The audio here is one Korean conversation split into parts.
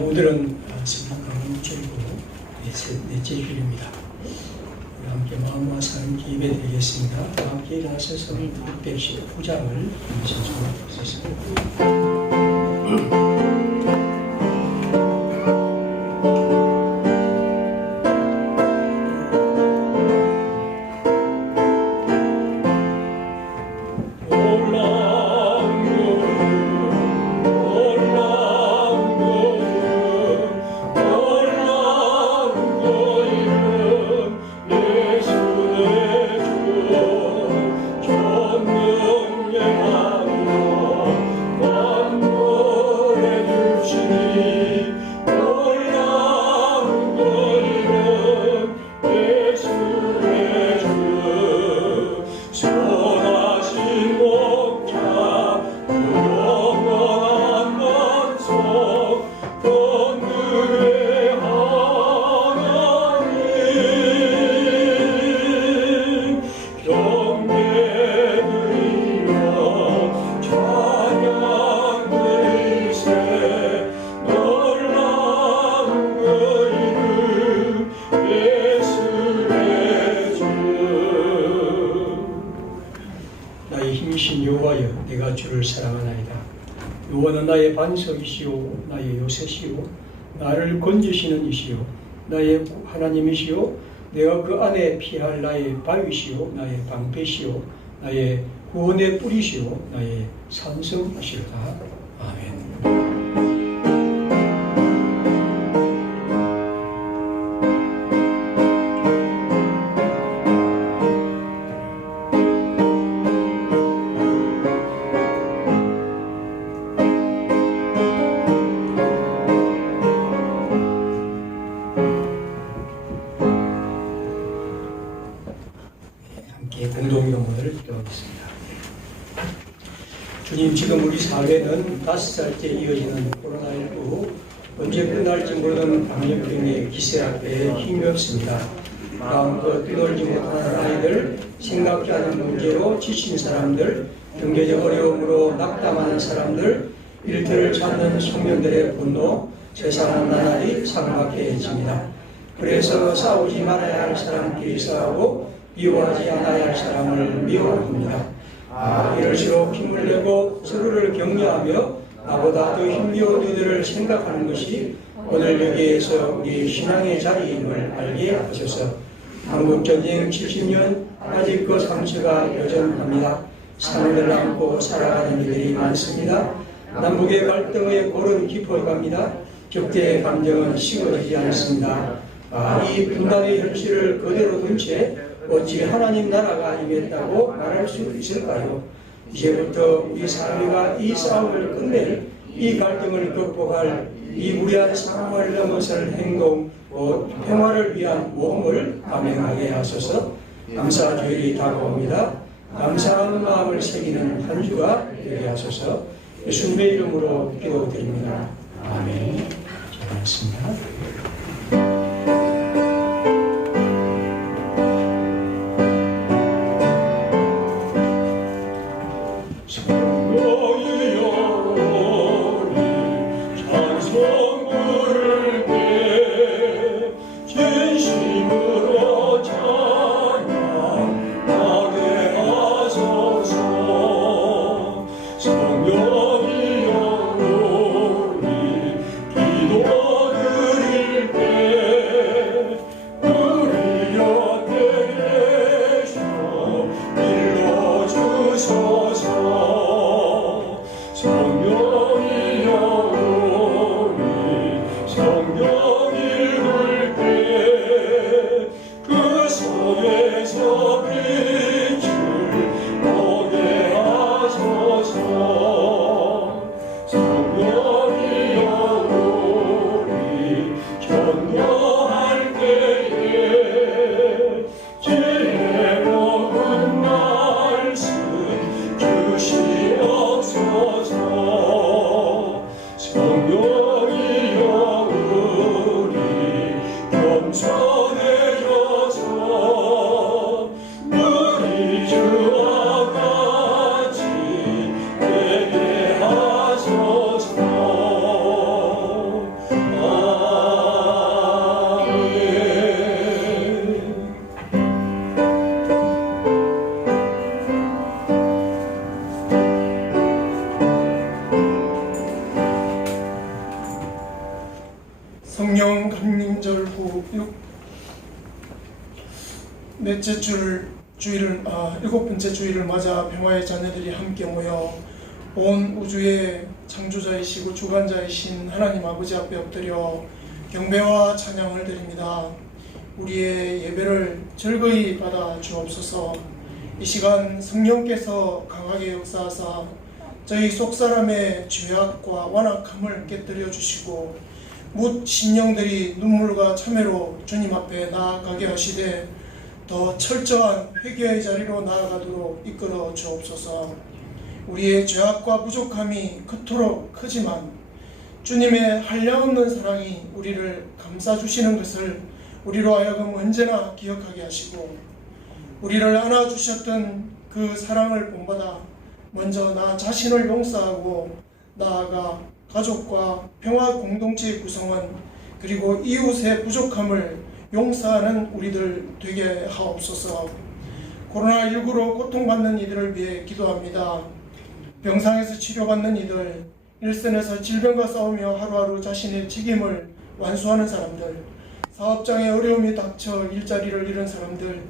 오늘은 성탄절 주일이고 넷째 주일입니다. 우리 함께 마음과 삶 예배 드리겠습니다. 함께 일어나셔서 619장을 신청할 수 있습니다. 여호와여, 내가 주를 사랑하나이다. 여호와는 나의 반석이시오, 나의 요새시오, 나를 건지시는 이시오, 나의 하나님이시오, 내가 그 안에 피할 나의 바위시오, 나의 방패시오, 나의 구원의 뿌리시오, 나의 산성하시로다. 아멘. 공동기도문을 기도하겠습니다. 주님, 지금 우리 사회는 5살째 이어지는 코로나19 언제 끝날지 모르는 방역병의 기세 앞에 힘이 없습니다. 마음껏 뛰놀지 못하는 아이들, 생각지 않은 문제로 지친 사람들, 경제적 어려움으로 낙담하는 사람들, 일터를 찾는 청년들의 분노, 세상은 나날이 삭막해집니다. 그래서 싸우지 말아야 할 사람끼리 싸우고 미워하지 않아야 할 사람을 미워합니다. 이럴수록 힘을 내고 서로를 격려하며 나보다 더 힘겨운 이들을 생각하는 것이 오늘 여기에서 우리 신앙의 자리임을 알게 하소서. 한국전쟁 70년 아직도 상처가 여전합니다. 산을 안고 살아가는 이들이 많습니다. 남북의 갈등의 골은 깊어갑니다. 적대의 감정은 식어지지 않습니다. 이 분단의 현실을 그대로 둔 채 어찌 하나님 나라가 임했다고 말할 수 있을까요? 이제부터 우리 사회가 이 싸움을 끝낼, 이 갈등을 극복할, 이 무리한 상황을 넘어설 행동, 곧 평화를 위한 모험을 감행하게 하소서. 감사주일이 다가옵니다. 감사하는 마음을 새기는 한 주가 되게 하소서. 예수님의 이름으로 기도드립니다. 아멘. 잘하셨습니다. 성령이여 우리 기도드리 일곱 번째 주일을 맞아 평화의 자녀들이 함께 모여 온 우주의 창조자이시고 주관자이신 하나님 아버지 앞에 엎드려 경배와 찬양을 드립니다. 우리의 예배를 즐거이 받아 주옵소서. 이 시간 성령께서 강하게 역사하사 저희 속사람의 죄악과 완악함을 깨뜨려 주시고 묻 심령들이 눈물과 참회로 주님 앞에 나아가게 하시되 더 철저한 회개의 자리로 나아가도록 이끌어 주옵소서. 우리의 죄악과 부족함이 그토록 크지만 주님의 한량없는 사랑이 우리를 감싸주시는 것을 우리로 하여금 언제나 기억하게 하시고 우리를 안아주셨던 그 사랑을 본받아 먼저 나 자신을 용서하고 나아가 가족과 평화 공동체의 구성원 그리고 이웃의 부족함을 용서하는 우리들 되게 하옵소서. 코로나19로 고통받는 이들을 위해 기도합니다. 병상에서 치료받는 이들, 일선에서 질병과 싸우며 하루하루 자신의 책임을 완수하는 사람들, 사업장에 어려움이 닥쳐 일자리를 잃은 사람들,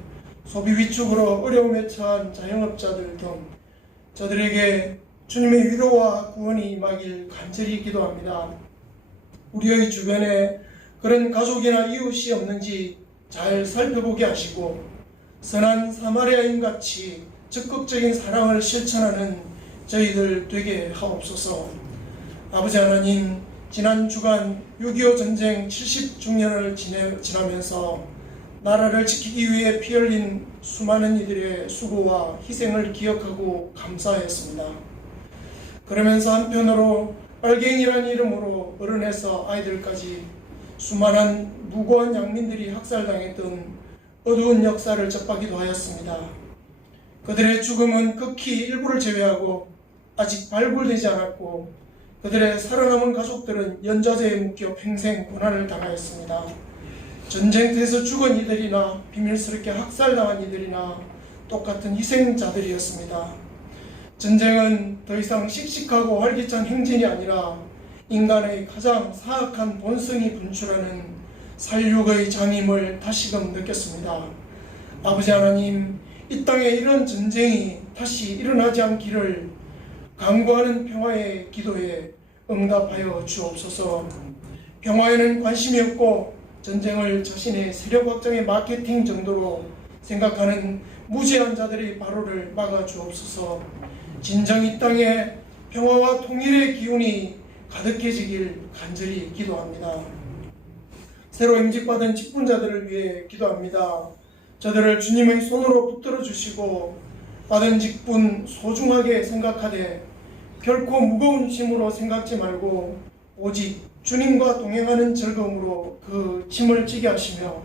소비 위축으로 어려움에 처한 자영업자들 등 저들에게 주님의 위로와 구원이 임하길 간절히 기도합니다. 우리의 주변에 그런 가족이나 이웃이 없는지 잘 살펴보게 하시고 선한 사마리아인같이 적극적인 사랑을 실천하는 저희들 되게 하옵소서. 아버지 하나님, 지난 주간 6.25 전쟁 70주년을 지나면서 나라를 지키기 위해 피 흘린 수많은 이들의 수고와 희생을 기억하고 감사했습니다. 그러면서 한편으로 빨갱이란 이름으로 어른에서 아이들까지 수많은 무고한 양민들이 학살당했던 어두운 역사를 접하기도 하였습니다. 그들의 죽음은 극히 일부를 제외하고 아직 발굴되지 않았고 그들의 살아남은 가족들은 연좌제에 묶여 평생 고난을 당하였습니다. 전쟁터에서 죽은 이들이나 비밀스럽게 학살당한 이들이나 똑같은 희생자들이었습니다. 전쟁은 더 이상 씩씩하고 활기찬 행진이 아니라 인간의 가장 사악한 본성이 분출하는 살육의 장임을 다시금 느꼈습니다. 아버지 하나님, 이 땅에 이런 전쟁이 다시 일어나지 않기를 간구하는 평화의 기도에 응답하여 주옵소서. 평화에는 관심이 없고 전쟁을 자신의 세력 확장의 마케팅 정도로 생각하는 무지한 자들의 발호를 막아 주옵소서. 진정 이 땅에 평화와 통일의 기운이 가득해지길 간절히 기도합니다. 새로 임직받은 직분자들을 위해 기도합니다. 저들을 주님의 손으로 붙들어 주시고 받은 직분 소중하게 생각하되 결코 무거운 짐으로 생각지 말고 오직 주님과 동행하는 즐거움으로 그 짐을 지게 하시며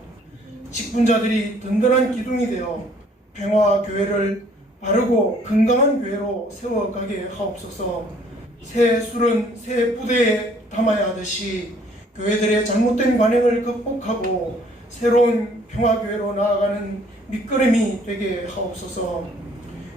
직분자들이 든든한 기둥이 되어 평화 교회를 바르고 건강한 교회로 세워가게 하옵소서. 새 술은 새 부대에 담아야 하듯이 교회들의 잘못된 관행을 극복하고 새로운 평화교회로 나아가는 밑거름이 되게 하옵소서.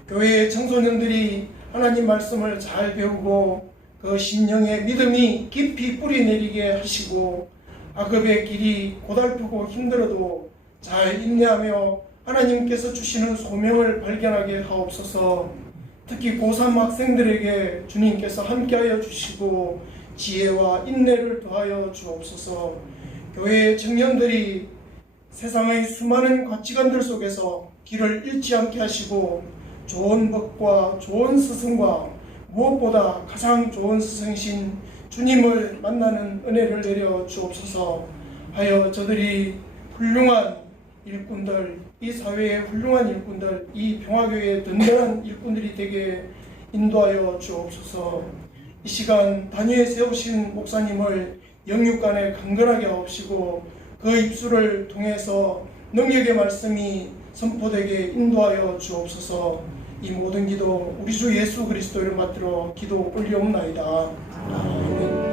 교회의 청소년들이 하나님 말씀을 잘 배우고 그 심령의 믿음이 깊이 뿌리내리게 하시고 악업의 길이 고달프고 힘들어도 잘 인내하며 하나님께서 주시는 소명을 발견하게 하옵소서. 특히 고3 학생들에게 주님께서 함께하여 주시고 지혜와 인내를 더하여 주옵소서. 교회의 청년들이 세상의 수많은 가치관들 속에서 길을 잃지 않게 하시고 좋은 법과 좋은 스승과 무엇보다 가장 좋은 스승이신 주님을 만나는 은혜를 내려 주옵소서. 하여 저들이 훌륭한 일꾼들, 이 사회의 훌륭한 일꾼들, 이 평화교회의 든든한 일꾼들이 되게 인도하여 주옵소서. 이 시간 단위에 세우신 목사님을 영육간에 강건하게 하옵시고 그 입술을 통해서 능력의 말씀이 선포되게 인도하여 주옵소서. 이 모든 기도 우리 주 예수 그리스도 이름 받들어 기도 올리옵나이다. 아멘.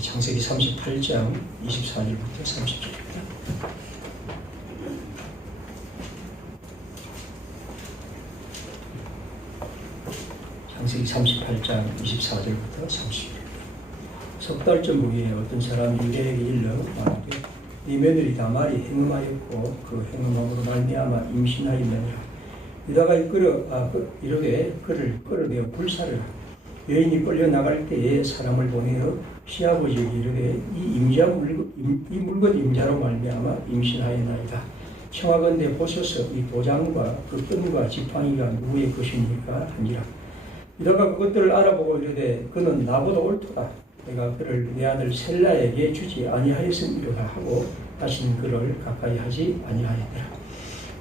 창세기 38장 24절부터 30절입니다. 창세기 38장 24절부터 30절. 석 달쯤 후에 어떤 사람이 유대에게 일러 말하되 네 며느리 다말이 행음하였고 그 행음함으로 말미암아 임신하였느니라. 유다가 이르되 그를 끌어내어 불사르라. 여인이 끌려 나갈 때에 사람을 보내어 시아버지에게 이르되 이 물건 임자로 말미암아 임신하였나이다. 청하건대 보소서 이 도장과 그 끈과 지팡이가 누구의 것입니까 하니라. 유다가 그것들을 알아보고 이르되 그는 나보다 옳도다. 내가 그를 내 아들 셀라에게 주지 아니하였음이로다 하고 다시는 그를 가까이 하지 아니하였더라.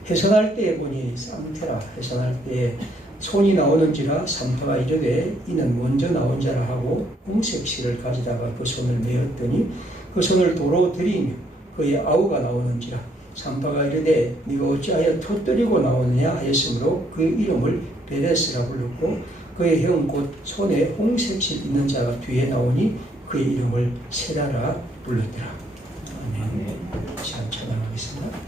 해산할 때에 보니 쌍태라. 해산할 때에 손이 나오는지라 산파가 이르되 이는 먼저 나온 자라 하고 홍색 실을 가지다가 그 손을 내었더니 그 손을 도로 들이며 그의 아우가 나오는지라. 산파가 이르되 네가 어찌하여 터뜨리고 나오느냐 하였으므로 그 이름을 베데스라 불렀고 그의 형 곧 손에 홍색실 있는 자가 뒤에 나오니 그의 이름을 세라라 불렀더라. 아멘. 시간 찬양하겠습니다.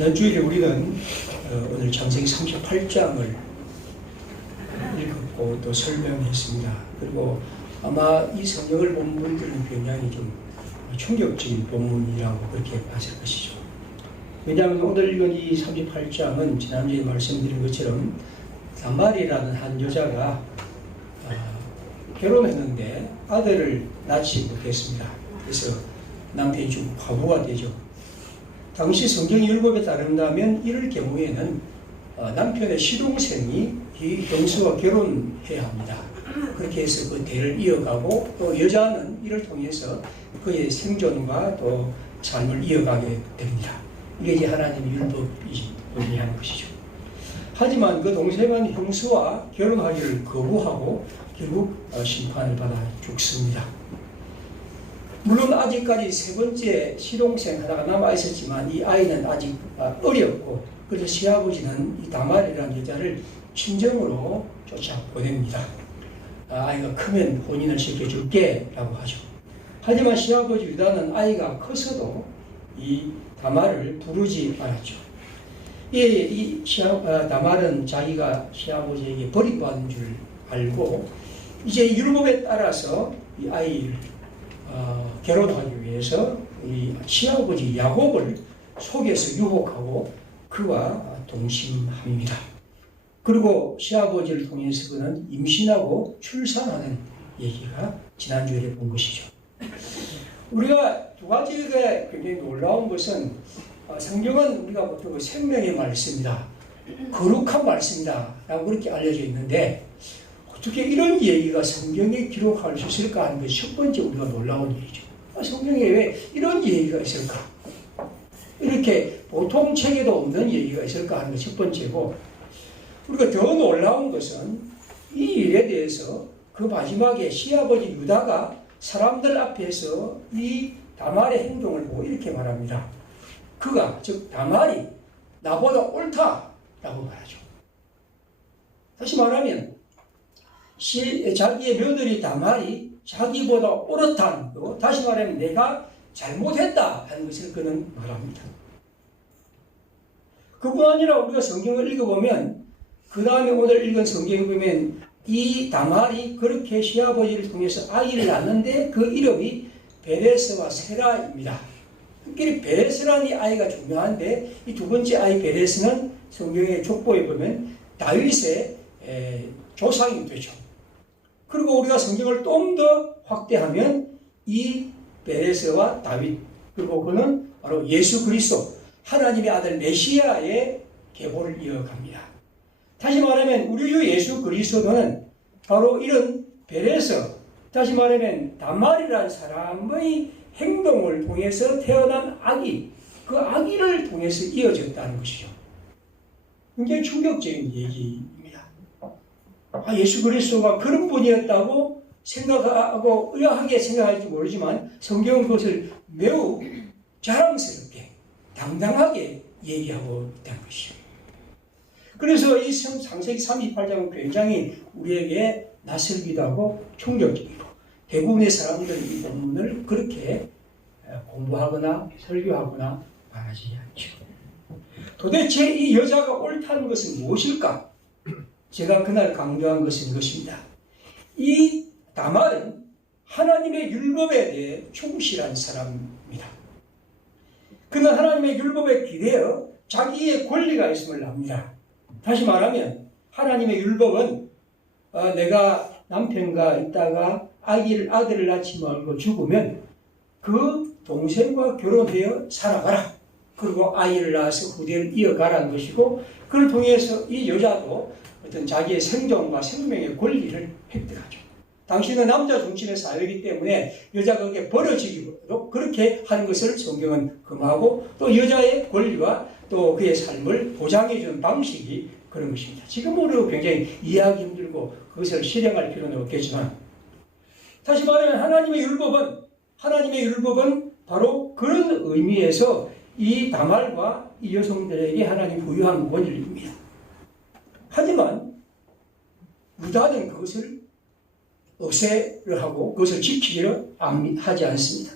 지난 주일에 우리는 오늘 창세기 38장을 하고 또 설명했습니다. 그리고 아마 이 성경을 본 분들은 굉장히 좀 충격적인 본문이라고 그렇게 봤을 것이죠. 왜냐하면 오늘 읽은 이 38장은 지난주에 말씀드린 것처럼 다말이라는 한 여자가 결혼했는데 아들을 낳지 못했습니다. 그래서 남편이 좀 과부가 되죠. 당시 성경 율법에 따른다면 이럴 경우에는 남편의 시동생이 이 형수와 결혼해야 합니다. 그렇게 해서 그 대를 이어가고 또 여자는 이를 통해서 그의 생존과 또 삶을 이어가게 됩니다. 이게 이제 하나님의 율법이라는 것이죠. 하지만 그 동생은 형수와 결혼하기를 거부하고 결국 심판을 받아 죽습니다. 물론 아직까지 세 번째 시동생 하나가 남아 있었지만 이 아이는 아직 어렸고 그래서 시아버지는 이 다말이라는 여자를 친정으로 쫓아보냅니다. 아이가 크면 혼인을 시켜줄게 라고 하죠. 하지만 시아버지 유다는 아이가 커서도 이 다말을 부르지 않았죠. 다말은 자기가 시아버지에게 버림받은 줄 알고 이제 율법에 따라서 이 아이를 결혼하기 위해서 이 시아버지 야곱을 속여서 유혹하고 그와 동침합니다. 그리고 시아버지를 통해서 그는 임신하고 출산하는 얘기가 지난주에 본 것이죠. 우리가 두 가지가 굉장히 놀라운 것은 성경은 우리가 보통 생명의 말씀이다, 거룩한 말씀이다 라고 그렇게 알려져 있는데 어떻게 이런 얘기가 성경에 기록할 수 있을까 하는 것이 첫 번째 우리가 놀라운 일이죠. 성경에 왜 이런 얘기가 있을까? 이렇게 보통 책에도 없는 얘기가 있을까 하는 것이 첫 번째고, 우리가 더 놀라운 것은 이 일에 대해서 그 마지막에 시아버지 유다가 사람들 앞에서 이 다말의 행동을 보고 이렇게 말합니다. 그가, 즉 다말이 나보다 옳다라고 말하죠. 다시 말하면 자기의 며느리 다말이 자기보다 옳다는 거, 다시 말하면 내가 잘못했다 하는 것을 그는 말합니다. 그뿐 아니라 우리가 성경을 읽어보면 그 다음에 오늘 읽은 성경을 보면 이 다말이 그렇게 시아버지를 통해서 아이를 낳는데 그 이름이 베레스와 세라입니다. 특히 베레스라는 이 아이가 중요한데 이 두 번째 아이 베레스는 성경의 족보에 보면 다윗의 조상이 되죠. 그리고 우리가 성경을 좀 더 확대하면 이 베레스와 다윗, 그리고 그는 바로 예수 그리스도 하나님의 아들 메시아의 계보를 이어갑니다. 다시 말하면 우리 주 예수 그리스도는 바로 이런 베레스, 다시 말하면 다말이라는 사람의 행동을 통해서 태어난 아기, 그 아기를 통해서 이어졌다는 것이죠. 굉장히 충격적인 얘기입니다. 예수 그리스도가 그런 분이었다고 생각하고 의아하게 생각할지 모르지만 성경은 그것을 매우 자랑스럽게 당당하게 얘기하고 있다는 것이죠. 그래서 이 창세기 38장은 굉장히 우리에게 낯설기도 하고 충격적이고 대부분의 사람들은 이 본문을 그렇게 공부하거나 설교하거나 말하지 않죠. 도대체 이 여자가 옳다는 것은 무엇일까? 제가 그날 강조한 것은 이것입니다. 이 다말은 하나님의 율법에 대해 충실한 사람입니다. 그는 하나님의 율법에 기대어 자기의 권리가 있음을 압니다. 다시 말하면 하나님의 율법은 내가 남편과 있다가 아들을 낳지 말고 죽으면 그 동생과 결혼하여 살아가라. 그리고 아이를 낳아서 후대를 이어가라는 것이고, 그를 통해서 이 여자도 어떤 자기의 생존과 생명의 권리를 획득하죠. 당신은 남자 중심의 사회이기 때문에 여자가 그렇게 버려지기도 그렇게 하는 것을 성경은 금하고, 또 여자의 권리와 또 그의 삶을 보장해주는 방식이 그런 것입니다. 지금으로 굉장히 이해하기 힘들고 그것을 실행할 필요는 없겠지만, 다시 말하면 하나님의 율법은 바로 그런 의미에서 이 다말과 이 여성들에게 하나님 부여한 권리입니다. 하지만 유다는 그것을 없애려 하고 그것을 지키려 하지 않습니다.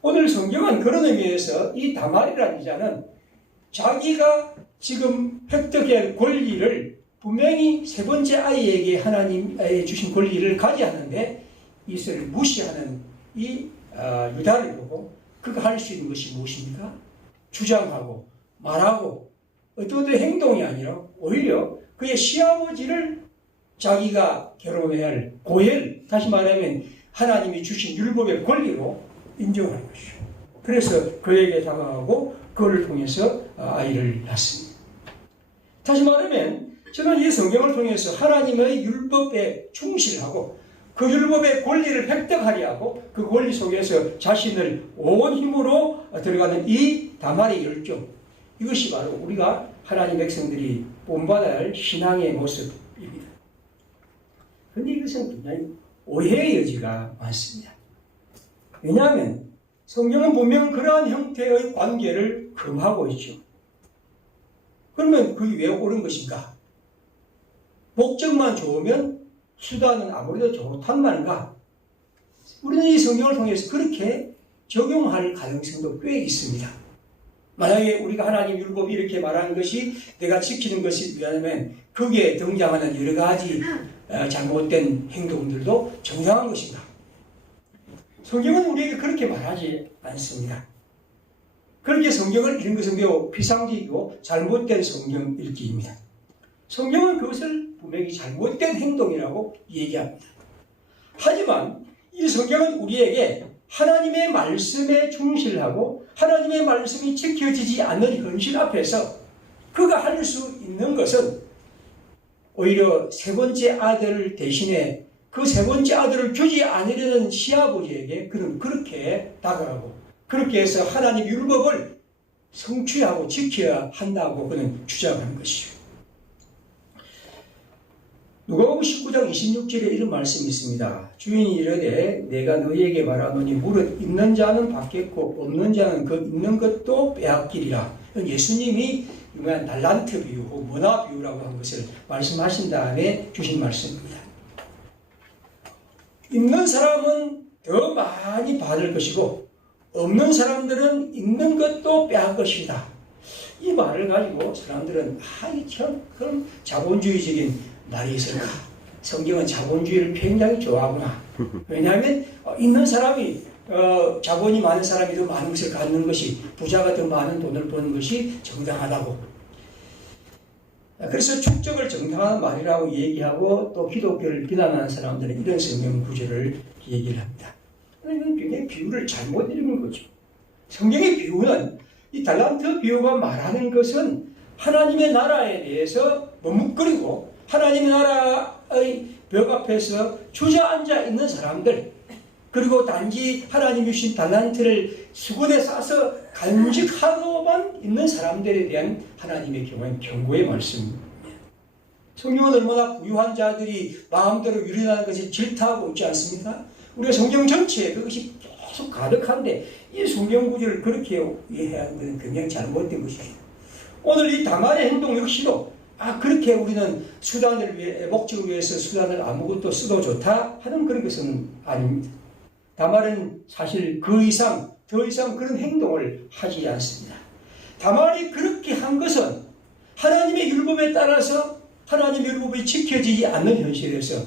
오늘 성경은 그런 의미에서 이 다말이라는 자는 자기가 지금 획득해야 할 권리를 분명히 세 번째 아이에게 하나님의 주신 권리를 가져야 하는데 이것을 무시하는 이 유다를 보고 그가 할 수 있는 것이 무엇입니까? 주장하고 말하고 어떤 행동이 아니라 오히려 그의 시아버지를 자기가 결혼해야 할 고엘, 다시 말하면 하나님이 주신 율법의 권리로 인정하는 것이죠. 그래서 그에게 다가가고 그를 통해서 아이를 낳습니다. 다시 말하면 저는 이 성경을 통해서 하나님의 율법에 충실하고 그 율법의 권리를 획득하려 하고 그 권리 속에서 자신을 온 힘으로 들어가는 이 다말의 열정, 이것이 바로 우리가 하나님 백성들이 본받아야 할 신앙의 모습입니다. 그런데 이것은 굉장히 오해의 여지가 많습니다. 왜냐하면 성경은 분명 그러한 형태의 관계를 금하고 있죠. 그러면 그게 왜 옳은 것인가? 목적만 좋으면 수단은 아무래도 좋단 말인가? 우리는 이 성경을 통해서 그렇게 적용할 가능성도 꽤 있습니다. 만약에 우리가 하나님 율법이 이렇게 말하는 것이 내가 지키는 것이 미안하면 거기에 등장하는 여러 가지 잘못된 행동들도 정당한 것인가? 성경은 우리에게 그렇게 말하지 않습니다. 그렇게 성경을 읽는 것은 매우 비상식이고 잘못된 성경 읽기입니다. 성경은 그것을 분명히 잘못된 행동이라고 얘기합니다. 하지만 이 성경은 우리에게 하나님의 말씀에 충실하고 하나님의 말씀이 지켜지지 않는 현실 앞에서 그가 할 수 있는 것은 오히려 세 번째 아들 대신에 그 세 번째 아들을 주지 않으려는 시아버지에게 그는 그렇게 다가가고 그렇게 해서 하나님 율법을 성취하고 지켜야 한다고 그는 주장하는 것이죠. 누가복음 19장 26절에 이런 말씀이 있습니다. 주인이 이르되 내가 너희에게 말하노니 무릇 있는 자는 받겠고 없는 자는 그 있는 것도 빼앗기리라. 예수님이 유명한 달란트 비유 혹은 문화 비유라고 한 것을 말씀하신 다음에 주신 말씀입니다. 있는 사람은 더 많이 받을 것이고 없는 사람들은 있는 것도 빼앗을 것이다. 이 말을 가지고 사람들은 이 참 그런 자본주의적인 말이 있을까? 성경은 자본주의를 굉장히 좋아하구나. 왜냐하면 있는 사람이 자본이 많은 사람이 더 많은 것을 갖는 것이 부자가 더 많은 돈을 버는 것이 정당하다고. 그래서 축적을 정당한 말이라고 얘기하고 또 기독교를 비난하는 사람들은 이런 성경 구절을 얘기를 합니다. 이건 굉장히 비유를 잘못 읽은 거죠. 성경의 비유는 이 달란트 비유가 말하는 것은 하나님의 나라에 대해서 머뭇거리고 하나님의 나라의 벽 앞에서 주저앉아 있는 사람들, 그리고 단지 하나님 주신 달란트를 수건에 싸서 간직하고만 있는 사람들에 대한 하나님의 경고의 말씀입니다. 성경은 얼마나 부유한 자들이 마음대로 유린하는 것을 질타하고 있지 않습니까? 우리가 성경 전체에 그것이 계속 가득한데 이 성경 구절을 그렇게 이해하는 것은 굉장히 잘못된 것이죠. 오늘 이 다말의 행동 역시도 그렇게 우리는 수단을 위해, 목적을 위해서 수단을 아무것도 써도 좋다 하는 그런 것은 아닙니다. 다말은 사실 더 이상 그런 행동을 하지 않습니다. 다말이 그렇게 한 것은 하나님의 율법에 따라서 하나님의 율법이 지켜지지 않는 현실에서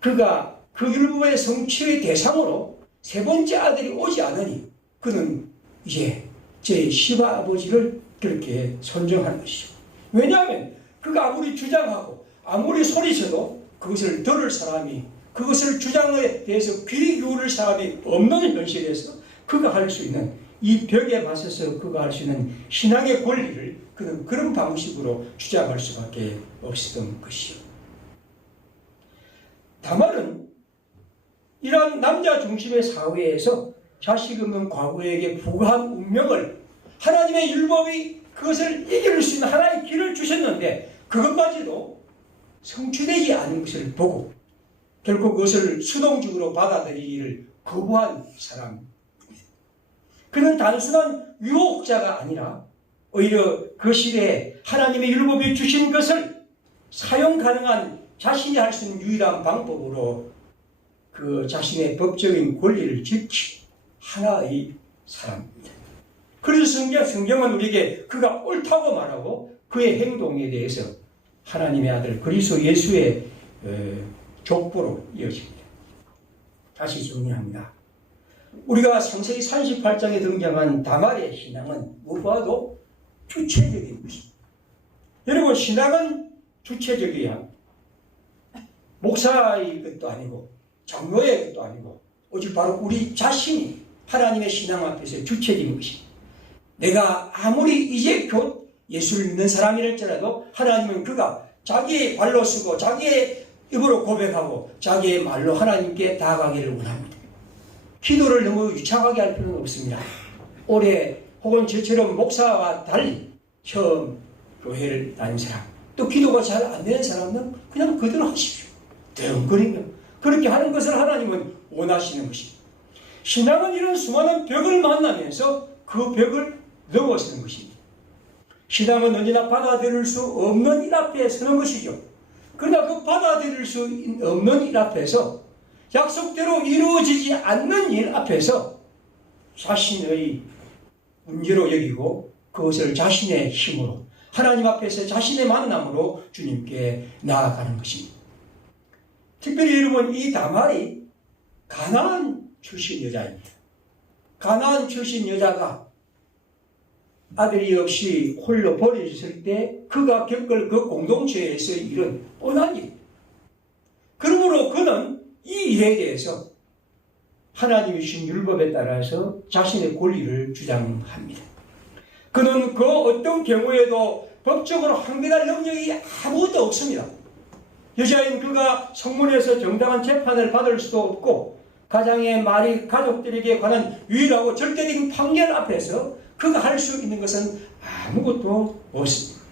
그가 그 율법의 성취의 대상으로 세 번째 아들이 오지 않으니 그는 이제 제 시아버지를 그렇게 선정한 것이죠. 왜냐하면 그가 아무리 주장하고 아무리 소리쳐도 그것을 들을 사람이 그것을 주장에 대해서 귀 기울일 사람이 없는 현실에서 그가 할 수 있는 이 벽에 맞서서 그가 할 수 있는 신앙의 권리를 그는 그런 방식으로 주장할 수밖에 없었던 것이죠. 다말은 이러한 남자 중심의 사회에서 자식 없는 과부에게 부과한 운명을 하나님의 율법이 그것을 이길 수 있는 하나의 길을 주셨는데 그것마저도 성취되지 않은 것을 보고 결국 그것을 수동적으로 받아들이기를 거부한 사람입니다. 그는 단순한 유혹자가 아니라 오히려 그 시대에 하나님의 율법이 주신 것을 사용 가능한 자신이 할 수 있는 유일한 방법으로 그 자신의 법적인 권리를 지킨 하나의 사람입니다. 그래서 성경은 우리에게 그가 옳다고 말하고 그의 행동에 대해서 하나님의 아들 그리스도 예수의 족보로 이어집니다. 다시 정리합니다. 우리가 창세기 38장에 등장한 다말의 신앙은 무엇보다도 주체적인 것입니다. 여러분, 신앙은 주체적이야 합니다. 목사의 것도 아니고 장로의 것도 아니고 오직 바로 우리 자신이 하나님의 신앙 앞에서 주체적인 것입니다. 내가 아무리 이제 곧 예수를 믿는 사람이랄지라도 하나님은 그가 자기의 발로 쓰고 자기의 입으로 고백하고 자기의 말로 하나님께 다가가기를 원합니다. 기도를 너무 유창하게 할 필요는 없습니다. 올해 혹은 저처럼 목사와 달리 처음 교회를 다닌 사람, 또 기도가 잘 안 되는 사람은 그냥 그대로 하십시오. 덩그리며 그렇게 하는 것을 하나님은 원하시는 것입니다. 신앙은 이런 수많은 벽을 만나면서 그 벽을 넘어서는 것입니다. 신앙은 언제나 받아들일 수 없는 일 앞에 서는 것이죠. 그러나 그 받아들일 수 없는 일 앞에서 약속대로 이루어지지 않는 일 앞에서 자신의 문제로 여기고 그것을 자신의 힘으로 하나님 앞에서 자신의 만남으로 주님께 나아가는 것입니다. 특별히 여러분, 이 다말이 가나안 출신 여자입니다. 가나안 출신 여자가 아들이 없이 홀로 버려졌을 때 그가 겪을 그 공동체에서 일은 뻔한 일. 그러므로 그는 이 일에 대해서 하나님이 주신 율법에 따라서 자신의 권리를 주장합니다. 그는 그 어떤 경우에도 법적으로 항변할 능력이 아무것도 없습니다. 여자인 그가 성문에서 정당한 재판을 받을 수도 없고 가장의 말이 가족들에게 관한 유일하고 절대적인 판결 앞에서 그가 할 수 있는 것은 아무것도 없습니다.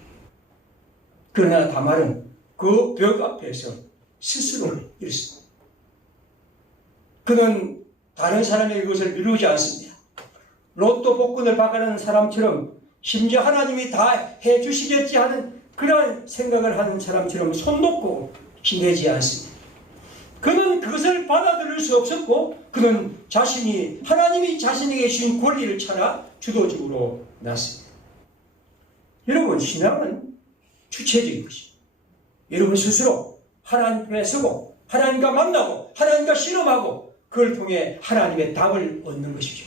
그러나 다말은 그 벽 앞에서 스스로 이렇습니다. 그는 다른 사람에게 그것을 미루지 않습니다. 로또 복권을 박아는 사람처럼 심지어 하나님이 다 해주시겠지 하는 그러한 생각을 하는 사람처럼 손 놓고 지내지 않습니다. 그는 그것을 받아들일 수 없었고 그는 자신이 하나님이 자신에게 주신 권리를 찾아 주도적으로 났습니다. 여러분, 신앙은 주체적인 것입니다. 여러분 스스로 하나님 앞에 서고 하나님과 만나고 하나님과 실험하고 그걸 통해 하나님의 답을 얻는 것이죠.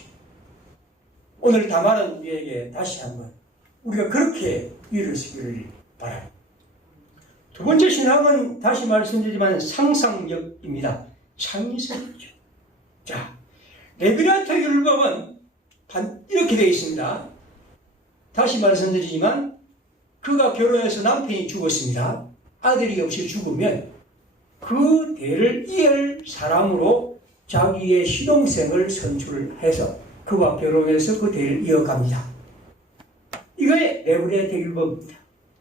오늘 다말은 우리에게 다시 한번 우리가 그렇게 위를 쓰기를 바랍니다. 두 번째 신앙은 다시 말씀드리지만 상상력입니다. 창의성이죠. 자, 레비라토 율법은 이렇게 되어 있습니다. 다시 말씀드리지만 그가 결혼해서 남편이 죽었습니다. 아들이 없이 죽으면 그 대를 이을 사람으로 자기의 시동생을 선출해서 그와 결혼해서 그 대를 이어갑니다. 이게 레비라토 율법입니다.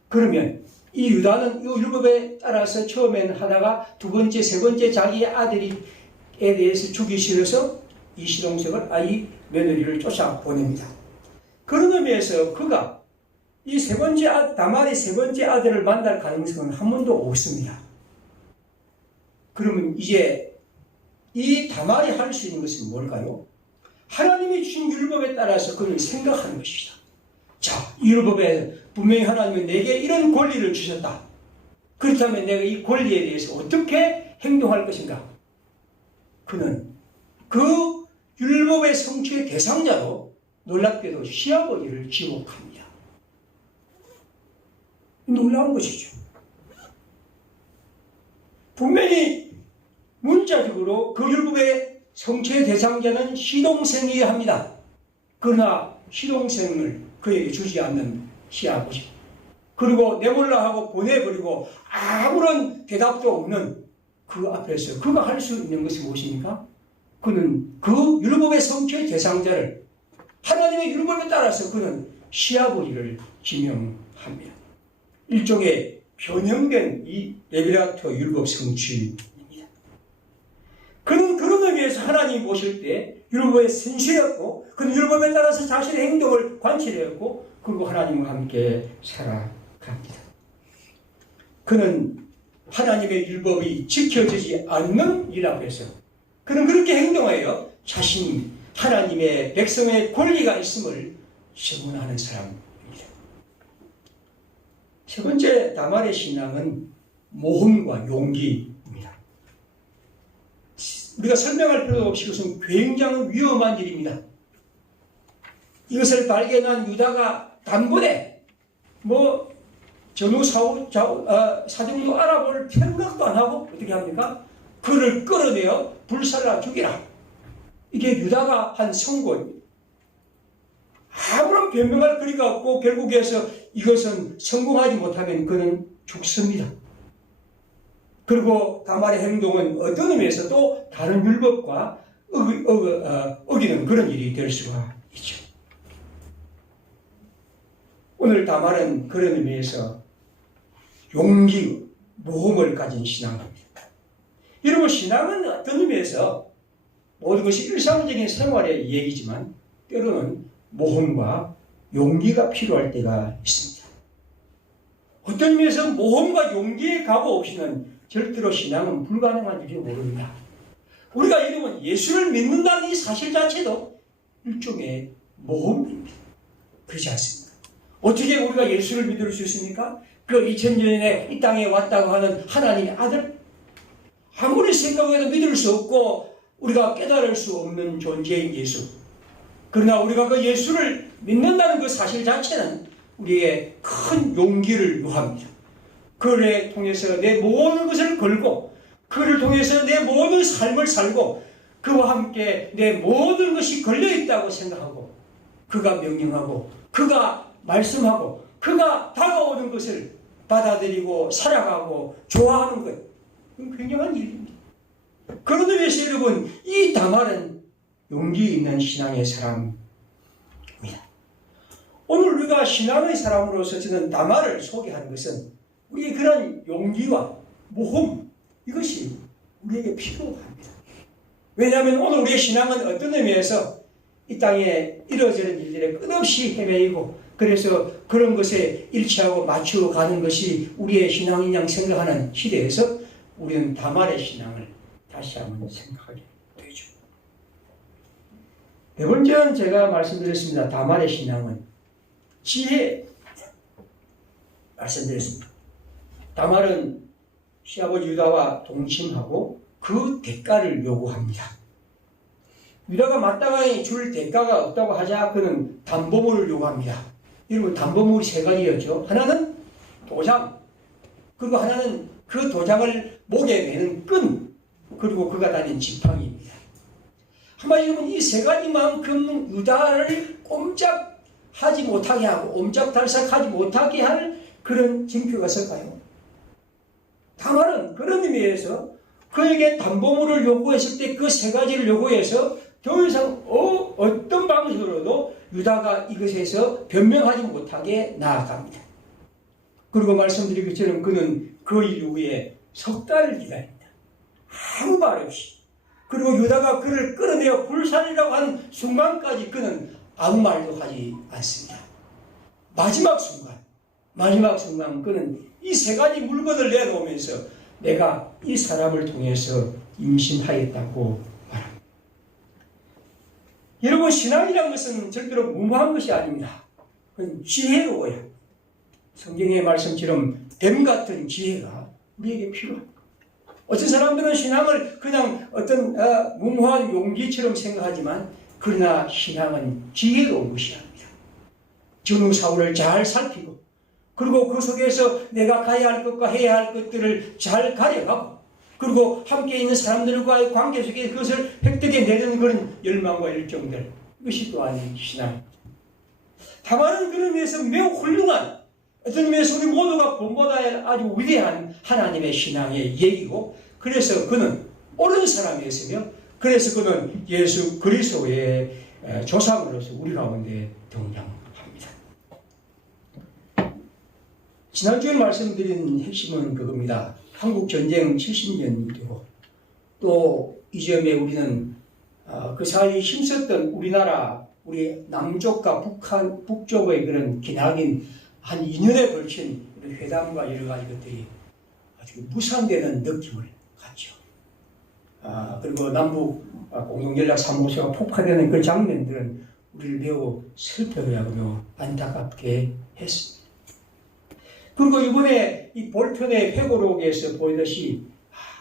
그러면 이 유다는 이 율법에 따라서 처음에는 하다가 두 번째, 세 번째 자기의 아들에 대해서 죽기 싫어서 이 시동생을 이 며느리를 쫓아보냅니다. 그런 의미에서 그가 이 세 번째 다말의 세 번째 아들을 만날 가능성은 한 번도 없습니다. 그러면 이제 이 다말이 할 수 있는 것은 뭘까요? 하나님이 주신 율법에 따라서 그는 생각하는 것입니다. 자, 이 율법에 분명히 하나님은 내게 이런 권리를 주셨다. 그렇다면 내가 이 권리에 대해서 어떻게 행동할 것인가? 그는 그 율법의 성취의 대상자로 놀랍게도 시아버지를 지목합니다. 놀라운 것이죠. 분명히 문자적으로 그 율법의 성취의 대상자는 시동생이어야 합니다. 그러나 시동생을 그에게 주지 않는 시아버지, 그리고 내몰라 하고 보내버리고 아무런 대답도 없는 그 앞에서 그가 할 수 있는 것이 무엇입니까? 그는 그 율법의 성취의 대상자를 하나님의 율법에 따라서 그는 시아버지를 지명합니다. 일종의 변형된 이 레비라토 율법 성취입니다. 그는 그런 의미에서 하나님이 보실 때 율법의 선수였고 그는 율법에 따라서 자신의 행동을 관찰했고 그리고 하나님과 함께 살아갑니다. 그는 하나님의 율법이 지켜지지 않는 일 앞에서 그는 그렇게 행동하여 자신이 하나님의 백성의 권리가 있음을 증언하는 사람입니다. 세 번째 다말의 신앙은 모험과 용기입니다. 우리가 설명할 필요도 없이 이것은 굉장히 위험한 일입니다. 이것을 발견한 유다가 단번에 전후 사정도 알아볼 생각도 안 하고 어떻게 합니까? 그를 끌어내어 불살라 죽이라. 이게 유다가 한 선고입니다. 아무런 변명할 거리가 없고 결국에서 이것은 성공하지 못하면 그는 죽습니다. 그리고 다말의 행동은 어떤 의미에서 또 다른 율법과 어기는 그런 일이 될 수가 있죠. 오늘 다말은 그런 의미에서 용기, 모험을 가진 신앙입니다. 여러분, 신앙은 어떤 의미에서 모든 것이 일상적인 생활의 얘기지만 때로는 모험과 용기가 필요할 때가 있습니다. 어떤 의미에서 모험과 용기의 각오 없이는 절대로 신앙은 불가능한 일이 모릅니다. 우리가 여러분 예수를 믿는다는 이 사실 자체도 일종의 모험입니다. 그렇지 않습니까? 어떻게 우리가 예수를 믿을 수 있습니까? 그 2000년 전에 이 땅에 왔다고 하는 하나님의 아들, 아무리 생각해도 믿을 수 없고 우리가 깨달을 수 없는 존재인 예수. 그러나 우리가 그 예수를 믿는다는 그 사실 자체는 우리에게 큰 용기를 요합니다. 그를 통해서 내 모든 것을 걸고 그를 통해서 내 모든 삶을 살고 그와 함께 내 모든 것이 걸려있다고 생각하고 그가 명령하고 그가 말씀하고 그가 다가오는 것을 받아들이고 살아가고 좋아하는 것. 굉장한 일입니다. 그런 의미에서 여러분, 이 다말은 용기 있는 신앙의 사람입니다. 오늘 우리가 신앙의 사람으로서 저는 다말을 소개하는 것은 우리의 그런 용기와 모험, 이것이 우리에게 필요합니다. 왜냐하면 오늘 우리의 신앙은 어떤 의미에서 이 땅에 이루어지는 일들에 끝없이 헤매이고 그래서 그런 것에 일치하고 맞추어가는 것이 우리의 신앙인 양 생각하는 시대에서 우리는 다말의 신앙을 다시 한번 생각하게 되죠. 네 번째는 제가 말씀드렸습니다. 다말의 신앙은 지혜 말씀드렸습니다. 다말은 시아버지 유다와 동침하고 그 대가를 요구합니다. 유다가 마땅히 줄 대가가 없다고 하자 그는 담보물을 요구합니다. 여러분, 담보물이 세 가지였죠. 하나는 도장, 그리고 하나는 그 도장을 목에 매는 끈, 그리고 그가 다닌 지팡이입니다. 한마디로 여러분, 이 세 가지만큼 유다를 꼼짝하지 못하게 하고 옴짝달싹하지 못하게 할 그런 징표가 있을까요? 다말은 그런 의미에서 그에게 담보물을 요구했을 때 그 세 가지를 요구해서 더 이상 어떤 방식으로도 유다가 이것에서 변명하지 못하게 나아갑니다. 그리고 말씀드린 것처럼 그는 그 이후에 석 달을 기다립니다. 아무 말 없이. 그리고 유다가 그를 끌어내어 불살이라고 하는 순간까지 그는 아무 말도 하지 않습니다. 마지막 순간 그는 이 세 가지 물건을 내놓으면서 내가 이 사람을 통해서 임신하였다고 말합니다. 여러분, 신앙이라는 것은 절대로 무모한 것이 아닙니다. 그건 지혜로워요. 성경의 말씀처럼 뱀 같은 지혜가 우리에게 필요합니다. 어떤 사람들은 신앙을 그냥 어떤 무모한 용기처럼 생각하지만 그러나 신앙은 지혜로운 것이 아닙니다. 전후 사울을 잘 살피고 그리고 그 속에서 내가 가야 할 것과 해야 할 것들을 잘 가려가고 그리고 함께 있는 사람들과의 관계 속에 그것을 획득해내는 그런 열망과 열정들, 이것이 또한 신앙입니다. 다만은 그런 의미에서 매우 훌륭한, 어떤 의미에서 우리 모두가 본보다 아주 위대한 하나님의 신앙의 얘기고, 그래서 그는 옳은 사람이었으며 그래서 그는 예수 그리스도의 조상으로서 우리 가운데 등장합니다. 지난주에 말씀드린 핵심은 그겁니다. 한국전쟁 70년이 되고 또 이 점에 우리는 그 사이에 힘썼던 우리나라, 우리 남쪽과 북쪽의 그런 기나긴 한 2년에 걸친 회담과 여러 가지 것들이 아주 무산되는 느낌을 갖죠. 그리고 남북 공동연락사무소가 폭파되는 그 장면들은 우리를 매우 슬프게 하고 안타깝게 했습니다. 그리고 이번에 이 볼턴의 회고록에서 보이듯이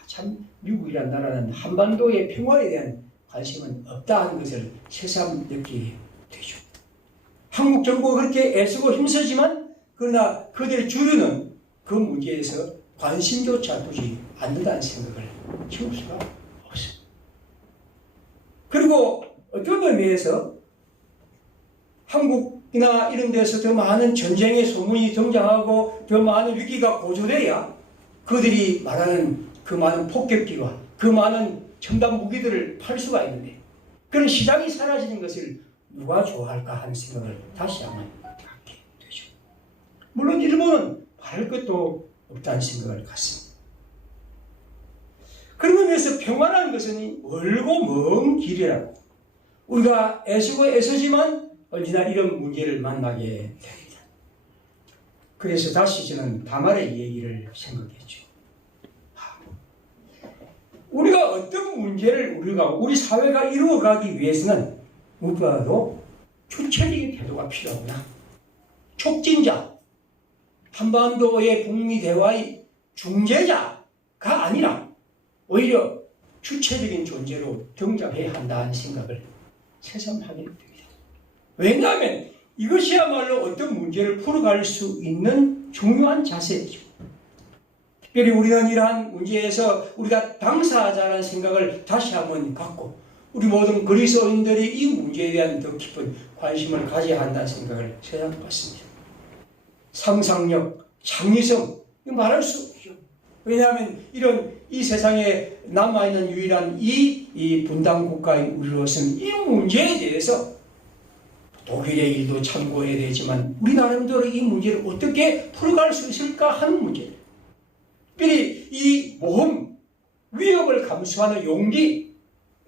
참 미국이란 나라는 한반도의 평화에 대한 관심은 없다 하는 것을 새삼 느끼게 되죠. 한국 정부가 그렇게 애쓰고 힘쓰지만 그러나 그들의 주류는 그 문제에서 관심조차 두지 않는다는 생각을 지울 수가 없습니다. 그리고 어떤 의미에서 한국이나 이런 데서 더 많은 전쟁의 소문이 등장하고 더 많은 위기가 고조돼야 그들이 말하는 그 많은 폭격기와 그 많은 첨단 무기들을 팔 수가 있는데 그런 시장이 사라지는 것을 누가 좋아할까 하는 생각을 다시 한번 갖게 되죠. 물론 일본은 바랄 것도 없다는 생각을 갖습니다. 그런 의미에서 평화라는 것은 멀고 먼 길이라고 우리가 애쓰고 애쓰지만 언제나 이런 문제를 만나게 됩니다. 그래서 다시 저는 다말의 얘기를 생각했죠. 우리가 어떤 문제를 우리 사회가 이루어가기 위해서는 무엇보다도 주체적인 태도가 필요하구나. 촉진자, 한반도의 북미 대화의 중재자가 아니라 오히려 주체적인 존재로 등장해야 한다는 생각을 새삼 하게 됩니다. 왜냐하면 이것이야말로 어떤 문제를 풀어갈 수 있는 중요한 자세이죠. 특별히 우리는 이러한 문제에서 우리가 당사자라는 생각을 다시 한번 갖고 우리 모든 그리스도인들이 이 문제에 대한 더 깊은 관심을 가져야 한다는 생각을 새삼 갖습니다. 상상력, 창의성, 이거 말할 수 없죠. 왜냐하면 이 세상에 남아있는 유일한 이 분단 국가인 우리로서는 이 문제에 대해서 독일의 일도 참고해야 되지만 우리 나름대로 이 문제를 어떻게 풀어갈 수 있을까 하는 문제들. 특별히 이 모험, 위협을 감수하는 용기,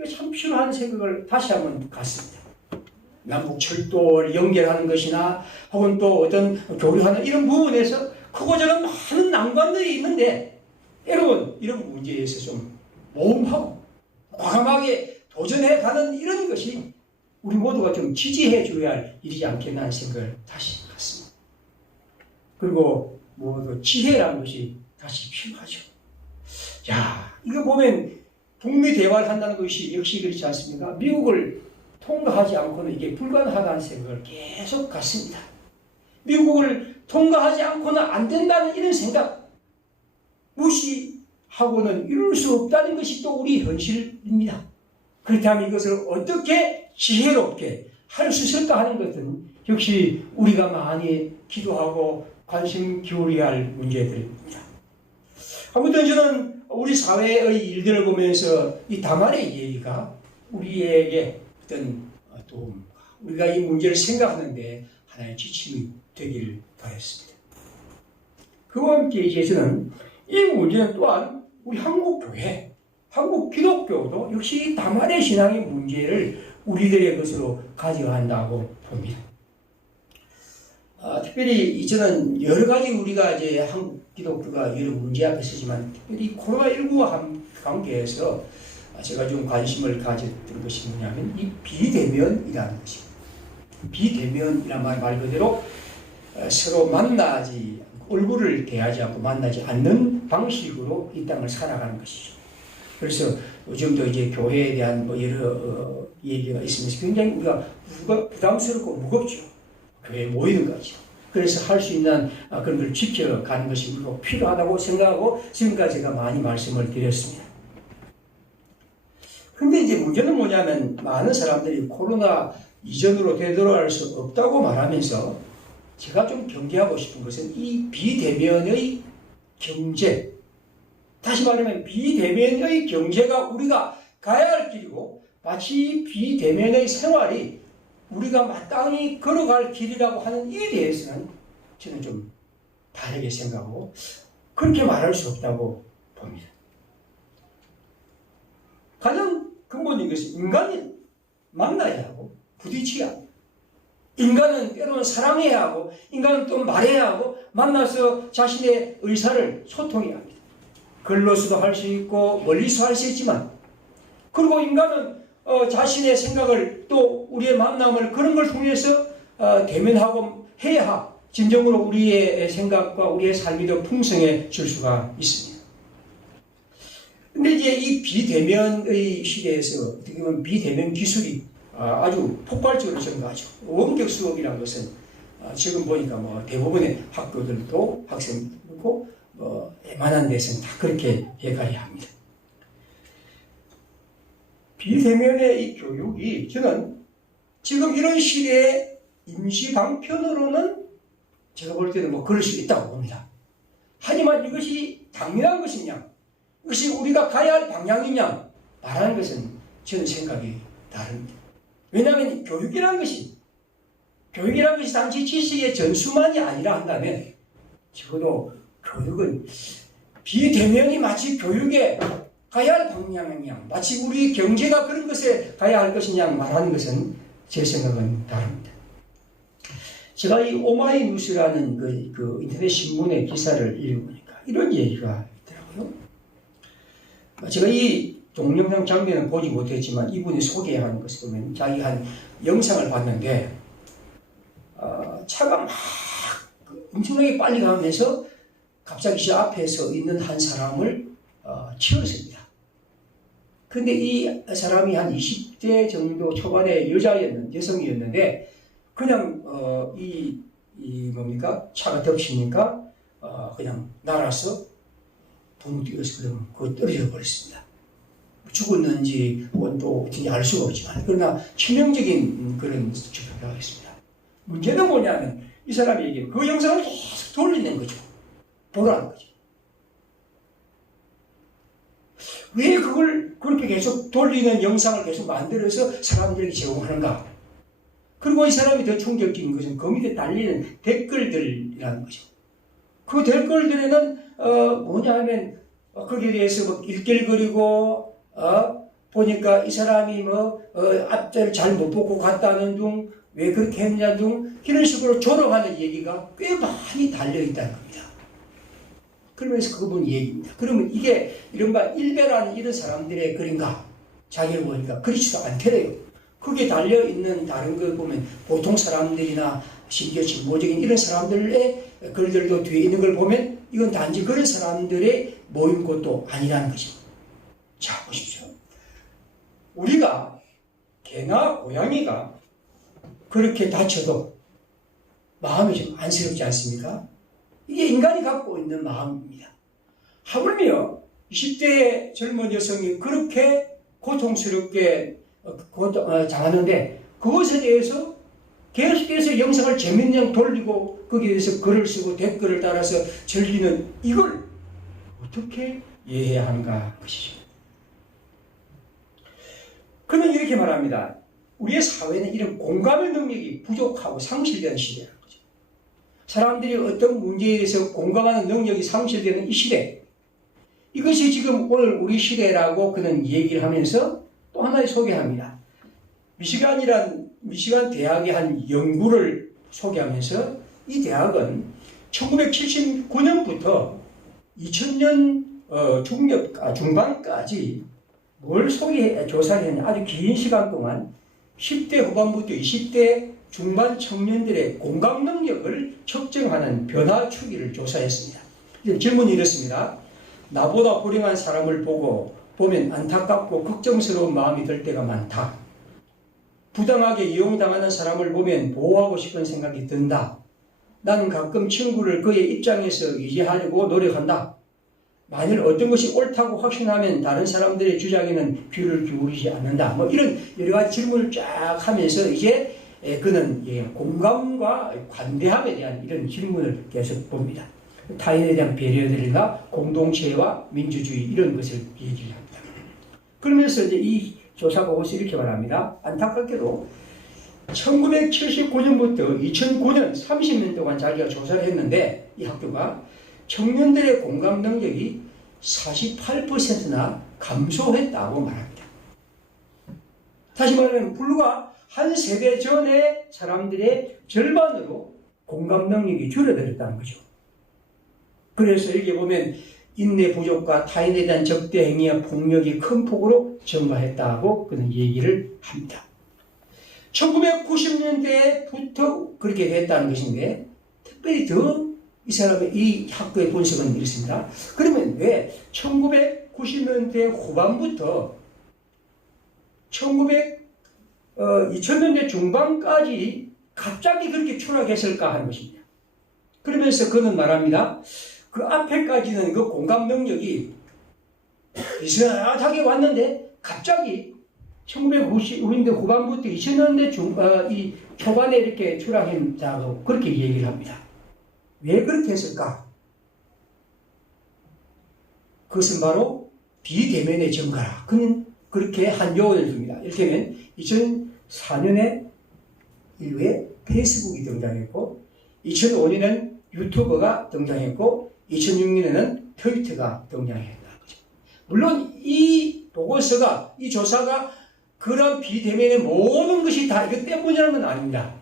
참 필요한 생각을 다시 한번 갖습니다. 남북 철도를 연결하는 것이나 혹은 또 어떤 교류하는 이런 부분에서 크고 작은 많은 난관들이 있는데 여러분 이런 문제에서 좀 모험하고 과감하게 도전해가는 이런 것이 우리 모두가 좀 지지해 줘야 할 일이지 않겠나 하는 생각을 다시 갖습니다. 그리고 모두 지혜라는 것이 다시 필요하죠. 자, 이거 보면 북미 대화를 한다는 것이 역시 그렇지 않습니까? 미국을 통과하지 않고는 이게 불가능하다는 생각을 계속 갖습니다. 미국을 통과하지 않고는 안 된다는 이런 생각 무시하고는 이룰 수 없다는 것이 또 우리 현실입니다. 그렇다면 이것을 어떻게 지혜롭게 할 수 있을까 하는 것은 역시 우리가 많이 기도하고 관심 기울여야 할 문제들입니다. 아무튼 저는 우리 사회의 일들을 보면서 이 다말의 얘기가 우리에게 어떤 도움과 우리가 이 문제를 생각하는데 하나의 지침이 되기를 바랬습니다. 그와 함께 이제 저는 이 문제는 또한 우리 한국교회, 한국 기독교도 역시 이 다말의 신앙의 문제를 우리들의 것으로 가져야 한다고 봅니다. 특별히 저는 여러 가지 우리가 이제 한국 기독교가 여러 문제 앞에 서지만 특별히 코로나19와 관계해서 제가 좀 관심을 가졌던 것이 뭐냐면 이 비대면이라는 것입니다. 비대면이란 말 그대로 서로 만나지 얼굴을 대하지 않고 만나지 않는 방식으로 이 땅을 살아가는 것이죠. 그래서 요즘도 이제 교회에 대한 여러 얘기가 있으면서 굉장히 우리가 부담스럽고 무겁죠. 교회에 모이는 거죠. 그래서 할 수 있는 그런 걸 지켜가는 것이 우리가 필요하다고 생각하고 지금까지 제가 많이 말씀을 드렸습니다. 근데 이제 문제는 뭐냐면 많은 사람들이 코로나 이전으로 되돌아갈 수 없다고 말하면서 제가 좀 경계하고 싶은 것은 이 비대면의 경제, 다시 말하면 비대면의 경제가 우리가 가야 할 길이고 마치 비대면의 생활이 우리가 마땅히 걸어갈 길이라고 하는 이에 대해서는 저는 좀 다르게 생각하고 그렇게 말할 수 없다고 봅니다. 가장 근본적인 것은 인간이 만나야 하고 부딪혀야 하고 인간은 때로는 사랑해야 하고 인간은 또 말해야 하고 만나서 자신의 의사를 소통해야 합니다. 글로서도 할 수 있고 멀리서 할 수 있지만 그리고 인간은 자신의 생각을 또 우리의 만남을 그런 걸 통해서 대면하고 해야 진정으로 우리의 생각과 우리의 삶이 더 풍성해질 수가 있습니다. 근데 이제 이 비대면의 시대에서 어떻게 보면 비대면 기술이 아주 폭발적으로 증가하죠. 원격 수업이라는 것은 지금 보니까 뭐 대부분의 학교들도 학생들도 웬만한 데서는 다 그렇게 해가야 합니다. 비대면의 이 교육이 저는 지금 이런 시대에 임시 방편으로는 제가 볼 때는 뭐 그럴 수 있다고 봅니다. 하지만 이것이 당연한 것이냐, 이것이 우리가 가야 할 방향이냐 말하는 것은 저는 생각이 다릅니다. 왜냐하면 교육이란 것이 단지 지식의 전수만이 아니라 한다면 적어도 교육은 비대면이 마치 교육에 가야 할 방향이냐, 마치 우리 경제가 그런 것에 가야 할 것이냐 말하는 것은 제 생각은 다릅니다. 제가 이 오마이뉴스라는 그 인터넷 신문의 기사를 읽어보니까 이런 얘기가 있더라고요. 제가 이 동영상 장면은 보지 못했지만 이분이 소개하는 것을 보면 자기 한 영상을 봤는데 차가 막 엄청나게 빨리 가면서 갑자기 저 앞에 서 있는 한 사람을 치웠습니다. 근데 이 사람이 한 20대 정도 초반의 여성이었는데 그냥 차가 덮치니까 그냥 날아서 붕 뛰어서 그러면 그거 떨어져 버렸습니다. 죽었는지 또 어떻게 알 수가 없지만 그러나 치명적인 그런 죽음을 하겠습니다. 문제는 뭐냐면 이 사람이 얘기해요. 그 영상을 계속 돌리는 거죠. 보라는 거죠. 왜 그걸 그렇게 계속 돌리는 영상을 계속 만들어서 사람들에게 제공하는가? 그리고 이 사람이 더 충격적인 것은 그 밑에 달리는 댓글들이라는 거죠. 그 댓글들에는 뭐냐 하면 거기에 대해서 뭐 일결거리고 보니까 이 사람이 앞자를 잘 못 보고 갔다는 둥, 왜 그렇게 했냐 둥 이런 식으로 조롱하는 얘기가 꽤 많이 달려있다는 겁니다. 그러면서 그분 얘기입니다. 그러면 이게 이른바 일베라는 이런 사람들의 글인가? 자기를 보니까 그렇지도 않더래요. 거기에 달려있는 다른 거 보면 보통 사람들이나 심지어 진보적인 이런 사람들의 글들도 뒤에 있는 걸 보면 이건 단지 그런 사람들의 모임 것도 아니라는 것입니다. 자, 보십시오. 우리가 개나 고양이가 그렇게 다쳐도 마음이 좀 안쓰럽지 않습니까? 이게 인간이 갖고 있는 마음입니다. 하물며 20대의 젊은 여성이 그렇게 고통스럽게 당하는데 그것에 대해서 계속해서 영상을 재밌는 돌리고 거기에 대해서 글을 쓰고 댓글을 달아서 즐기는 이걸 어떻게 이해해야 하는가 것이죠. 그는 이렇게 말합니다. 우리의 사회는 이런 공감의 능력이 부족하고 상실되는 시대라는 거죠. 사람들이 어떤 문제에 대해서 공감하는 능력이 상실되는 이 시대, 이것이 지금 오늘 우리 시대라고 그는 얘기를 하면서 또 하나를 소개합니다. 미시간 대학의 한 연구를 소개하면서 이 대학은 1979년부터 2000년 중반까지 뭘 조사를 했냐, 아주 긴 시간 동안 10대 후반부터 20대 중반 청년들의 공감 능력을 측정하는 변화 추이를 조사했습니다. 질문이 이렇습니다. 나보다 불행한 사람을 보면 안타깝고 걱정스러운 마음이 들 때가 많다. 부당하게 이용당하는 사람을 보면 보호하고 싶은 생각이 든다. 나는 가끔 친구를 그의 입장에서 이해하려고 노력한다. 만일 어떤 것이 옳다고 확신하면 다른 사람들의 주장에는 귀를 기울이지 않는다. 뭐 이런 여러 가지 질문을 쫙 하면서 이제 그는 공감과 관대함에 대한 이런 질문을 계속 봅니다. 타인에 대한 배려들이나 공동체와 민주주의 이런 것을 얘기를 합니다. 그러면서 이제 이 조사 보고서 이렇게 말합니다. 안타깝게도 1979년부터 2009년 30년 동안 자기가 조사를 했는데 이 학교가 청년들의 공감 능력이 48%나 감소했다고 말합니다. 다시 말하면 불과 한 세대 전의 사람들의 절반으로 공감 능력이 줄어들었다는 거죠. 그래서 여기 보면 인내 부족과 타인에 대한 적대 행위와 폭력이 큰 폭으로 증가했다고 그는 얘기를 합니다. 1990년대부터 그렇게 됐다는 것인데 특별히 더 이 사람의 이 학교의 분석은 이렇습니다. 그러면 왜 1990년대 후반부터 2000년대 중반까지 갑자기 그렇게 추락했을까 하는 것입니다. 그러면서 그는 말합니다. 그 앞에까지는 그 공감 능력이 비슷하게 왔는데 갑자기 1990년대 후반부터 2000년대 이 초반에 이렇게 추락했다고 그렇게 얘기를 합니다. 왜 그렇게 했을까? 그것은 바로 비대면의 증가라. 그는 그렇게 한 요원을 줍니다. 이를테면 2004년에 인류에 페이스북이 등장했고 2005년에는 유튜버가 등장했고 2006년에는 트위터가 등장했다. 물론 이 보고서가 이 조사가 그런 비대면의 모든 것이 다 이것 때문이라는 건 아닙니다.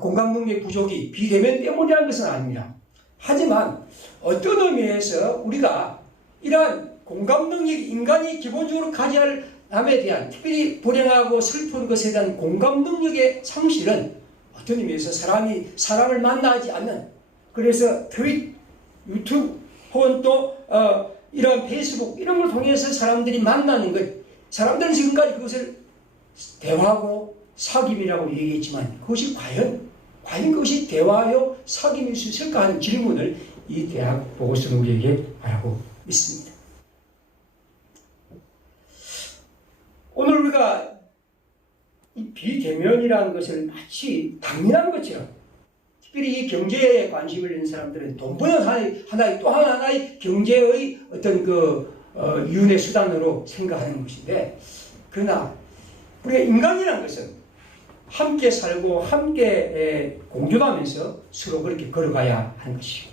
공감 능력 부족이 비대면 때문이라는 것은 아닙니다. 하지만 어떤 의미에서 우리가 이러한 공감 능력이 인간이 기본적으로 가져야 함에 대한 특별히 불행하고 슬픈 것에 대한 공감 능력의 상실은 어떤 의미에서 사람을 만나지 않는 그래서 트윗, 유튜브 혹은 또 이런 페이스북 이런 걸 통해서 사람들이 만나는 것 사람들은 지금까지 그것을 대화고 사귐이라고 얘기했지만 그것이 과연 그것이 대화요 사귐일 수 있을까 하는 질문을 이 대학 보고서는 우리에게 말하고 있습니다. 오늘 우리가 이 비대면이라는 것을 마치 당연한 것처럼 특별히 이 경제에 관심을 있는 사람들은 돈 버는 하나의 또 하나의 경제의 어떤 이윤의 수단으로 생각하는 것인데 그러나 우리가 인간이라는 것은 함께 살고 함께 공존하면서 서로 그렇게 걸어가야 하는 것이고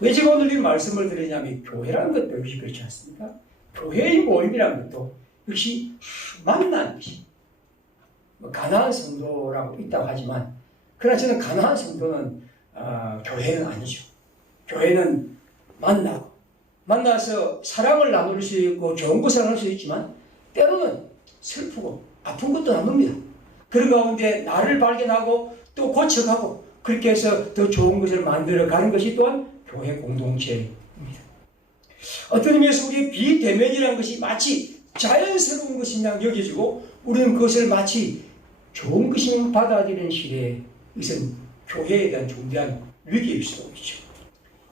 왜 제가 오늘 이 말씀을 드리냐면 교회라는 것도 역시 그렇지 않습니까? 교회의 모임이라는 것도 역시 만나는 것입니다. 가난한 성도라고 있다고 하지만 그러나 저는 가난한 성도는 교회는 아니죠. 교회는 만나서 사랑을 나눌 수 있고 좋은 것을 나눌 수 있지만 때로는 슬프고 아픈 것도 나눕니다. 그런 가운데 나를 발견하고 또 고쳐가고 그렇게 해서 더 좋은 것을 만들어가는 것이 또한 교회 공동체입니다. 어떤 의미에서 우리 비대면이라는 것이 마치 자연스러운 것이냐 여겨지고 우리는 그것을 마치 좋은 것이면 받아들이는 시대에 이것은 교회에 대한 중대한 위기일 수도 있죠.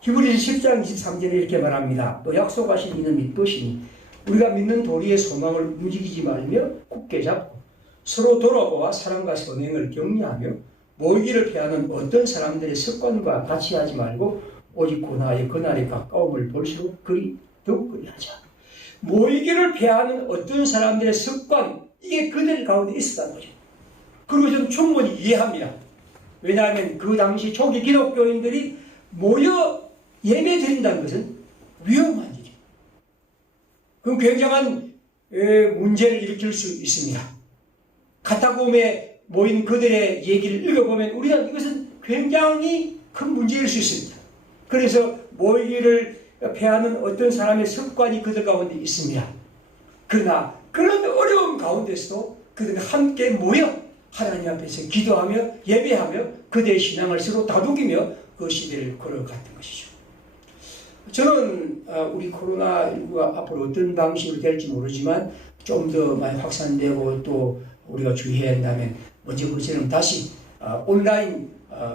히브리서 10장 23절에 이렇게 말합니다. 또 약속하신 이는 믿으시니 우리가 믿는 도리의 소망을 움직이지 말며 굳게 잡고 서로 돌아보아 사랑과 선행을 격려하며 모이기를 피하는 어떤 사람들의 습관과 같이 하지 말고 오직 고나의 그날의 가까움을 볼수록 더욱 그리하자. 모이기를 피하는 어떤 사람들의 습관 이게 그들 가운데 있었다는 거죠. 그리고 저는 충분히 이해합니다. 왜냐하면 그 당시 초기 기독교인들이 모여 예배 드린다는 것은 위험한 일이에요. 그럼 굉장한 문제를 일으킬 수 있습니다. 카타콤에 모인 그들의 얘기를 읽어보면 우리는 이것은 굉장히 큰 문제일 수 있습니다. 그래서 모이기를 패하는 어떤 사람의 습관이 그들 가운데 있습니다. 그러나 그런 어려운 가운데서도 그들이 함께 모여 하나님 앞에서 기도하며 예배하며 그들의 신앙을 서로 다독이며 그 시대를 걸어갔던 것이죠. 저는 우리 코로나19가 앞으로 어떤 방식으로 될지 모르지만 좀 더 많이 확산되고 또 우리가 주의해야 한다면 먼저 그처럼 다시 온라인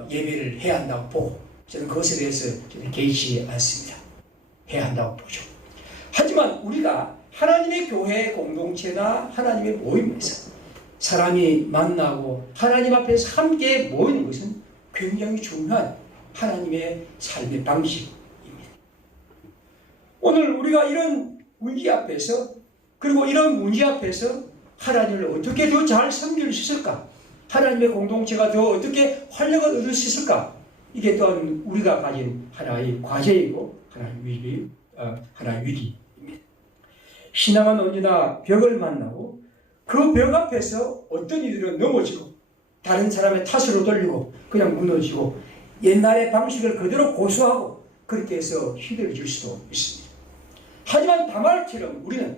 예배를 해야 한다고 보고 저는 그것에 대해서 저는 개의치 않습니다. 해야 한다고 보죠. 하지만 우리가 하나님의 교회 공동체나 하나님의 모임에서 사람이 만나고 하나님 앞에서 함께 모이는 것은 굉장히 중요한 하나님의 삶의 방식입니다. 오늘 우리가 이런 문제 앞에서 그리고 이런 문제 앞에서 하나님을 어떻게 더 잘 섬길 수 있을까? 하나님의 공동체가 더 어떻게 활력을 얻을 수 있을까? 이게 또한 우리가 가진 하나의 과제이고 하나의 위기입니다. 신앙은 언제나 벽을 만나고 그 벽 앞에서 어떤 이들은 넘어지고 다른 사람의 탓으로 돌리고 그냥 무너지고 옛날의 방식을 그대로 고수하고 그렇게 해서 휘둘릴 수도 있습니다. 하지만 다말처럼 우리는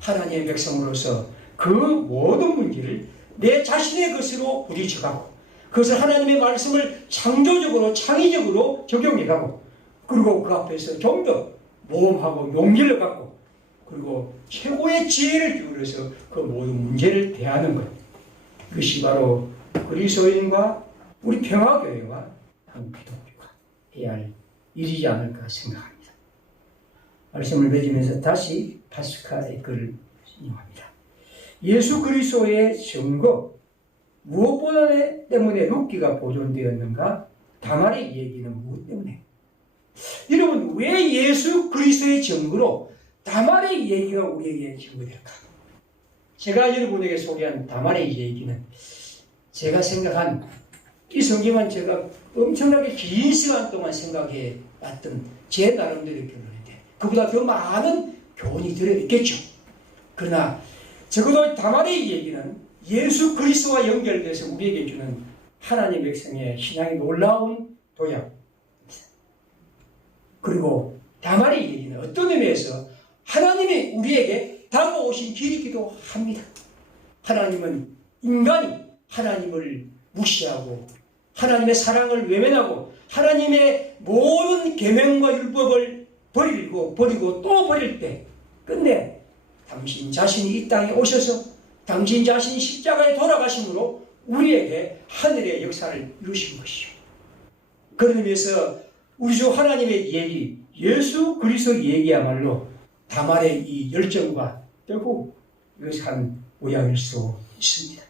하나님의 백성으로서 그 모든 문제를 내 자신의 것으로 부딪혀가고 그것을 하나님의 말씀을 창조적으로 창의적으로 적용해가고 그리고 그 앞에서 좀 더 모험하고 용기를 갖고 그리고 최고의 지혜를 기울여서 그 모든 문제를 대하는 것. 그것이 바로 그리스도인과 우리 평화교회와 한국 기독교가 해야 할 일이지 않을까 생각합니다. 말씀을 맺으면서 다시 파스칼의 글을 인용합니다. 예수 그리스도의 증거, 무엇보다 때문에 룻기가 보존되었는가? 다말의 얘기는 무엇 때문에? 여러분, 왜 예수 그리스도의 증거로 다말의 얘기가 우리에게 증거될까? 제가 여러분에게 소개한 다말의 얘기는 제가 생각한 이 성경은 제가 엄청나게 긴 시간 동안 생각해 왔던 제 나름대로의 결론인데 그보다 더 많은 교훈이 들어있겠죠. 그러나 적어도 다말의 얘기는 예수 그리스도와 연결돼서 우리에게 주는 하나님 백성의 신앙의 놀라운 도약입니다. 그리고 다말의 얘기는 어떤 의미에서 하나님이 우리에게 다가오신 길이기도 합니다. 하나님은 인간이 하나님을 무시하고 하나님의 사랑을 외면하고 하나님의 모든 계명과 율법을 버리고 또 버릴 때 끝내 당신 자신이 이 땅에 오셔서 당신 자신이 십자가에 돌아가심으로 우리에게 하늘의 역사를 이루신 것이죠. 그런 의미에서 우리 주 하나님의 얘기, 예수 그리스도 얘기야말로 다말의 이 열정과 결국 이것한 모양일 수 있습니다.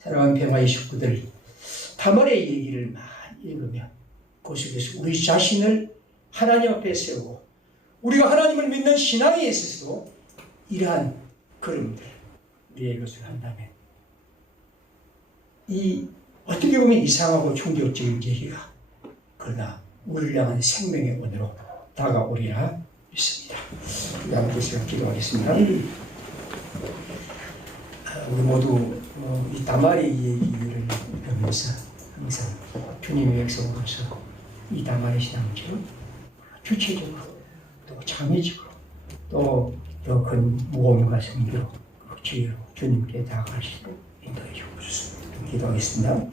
사랑하는 평화의 식구들, 다말의 얘기를 많이 읽으면 그 속에서 우리 자신을 하나님 앞에 세우고 우리가 하나님을 믿는 신앙에 있어서도 이러한 걸음들 우리의 것을 한다면 이 어떻게 보면 이상하고 충격적인 얘기가 그러나 우리를 향한 생명의 원으로 다가오리라 믿습니다. 우리 함께 기도하겠습니다. 우리 모두 이 다말의 얘기를 들으면서 항상 주님의 백성으로서 이 다말의 신앙처 주체적으로 또 창의적으로 또 더 큰 모험과 승리로 지혜로 주님께 다가갈 수 있도록 인도해 주옵소서. 기도하겠습니다.